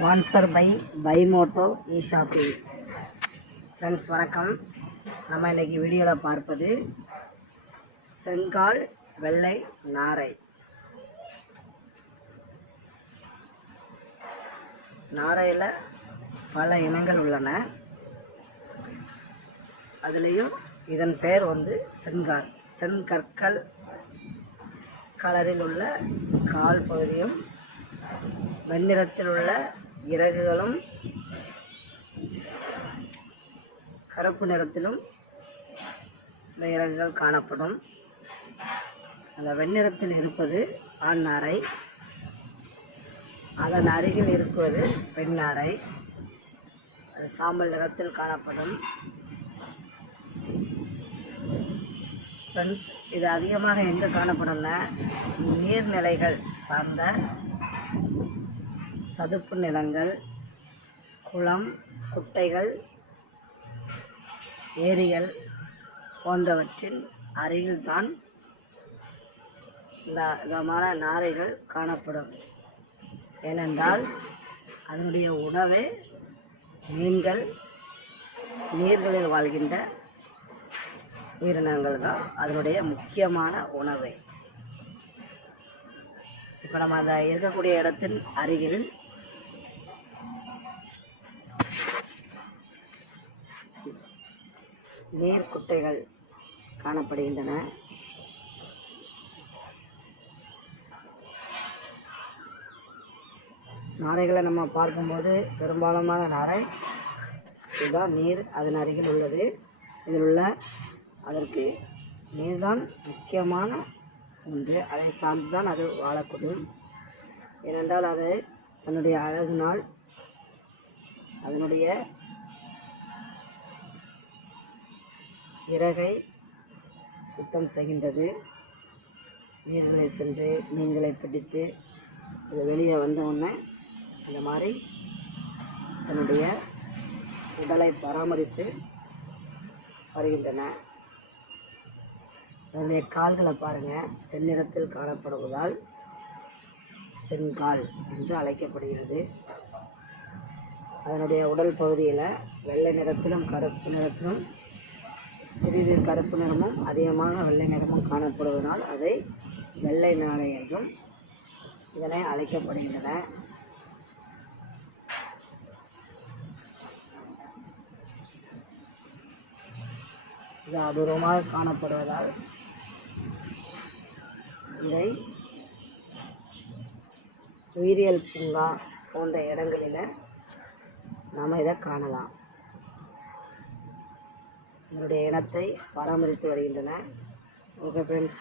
Sponsor by பைமோட்டோ e shopping friends வணக்கம். நம்ம இன்றைக்கி வீடியோவில் பார்ப்பது செங்கால் வெள்ளை நாரை. நாரையில் பல இனங்கள் உள்ளன. அதுலேயும் இதன் பெயர் வந்து செங்கால். செங்கற்கள் கலரில் உள்ள கால் பகுதியும் வெண்ணிறத்தில் உள்ள இறகுகளும் கருப்பு நிறத்திலும் இந்த இறகுகள் காணப்படும். அந்த வெண்ணிறத்தில் இருப்பது ஆண் நாரை அதன் அருகில் இருப்பது பெண் நாரை அது சாம்பல் நிறத்தில் காணப்படும். ஃப்ரெண்ட்ஸ் இது அதிகமாக எங்கே காணப்படும்னா நீர்நிலைகள் சார்ந்த சதுப்பு நிலங்கள் குளம் குட்டைகள் ஏரிகள் போன்றவற்றின் அருகில்தான் இந்த விதமான நாரைகள் காணப்படும். ஏனென்றால் அதனுடைய உணவே மீன்கள் நீர்களில் வாழ்கின்ற உயிரினங்கள் தான் அதனுடைய முக்கியமான உணவு. இப்போ நம்ம அந்த இருக்கக்கூடிய இடத்தின் அருகில் நீர் குட்டைகள் காணப்படுகின்றன. நாரைகளை நம்ம பார்க்கும்போது பெரும்பாலான நாரை இதுதான் நீர் அதன் அருகில் உள்ளது. இதில் உள்ள அதற்கு நீர்தான் முக்கியமான ஒன்று. அதை சார்ந்து தான் அது வாழக்கூடும் ஏனென்றால் அது தன்னுடைய அழகினால் அதனுடைய இறகை சுத்தம் செய்கின்றது. நீர்களை சென்று மீன்களை பிடித்து அது வெளியே வந்த உடனே அந்த மாதிரி தன்னுடைய உடலை பராமரித்து வருகின்றன. அதனுடைய கால்களை பாருங்கள் செந்நிறத்தில் காணப்படுவதால் செங்கால் என்று அழைக்கப்படுகிறது. அதனுடைய உடல் பகுதியில் வெள்ளை நிறத்திலும் கருப்பு நிறத்திலும் சிறிது கருப்பு நிறமும் அதிகமாக வெள்ளை நிறமும் காணப்படுவதனால் அதை வெள்ளை நாரை என்றும் இதனை அழைக்கப்படுகின்றன. இது அபூர்வமாக காணப்படுவதால் இதை உயிரியல் பூங்கா போன்ற இடங்களில் நாம் இதை காணலாம். என்னுடைய இனத்தை பராமரித்து வருகின்றன. Okay friends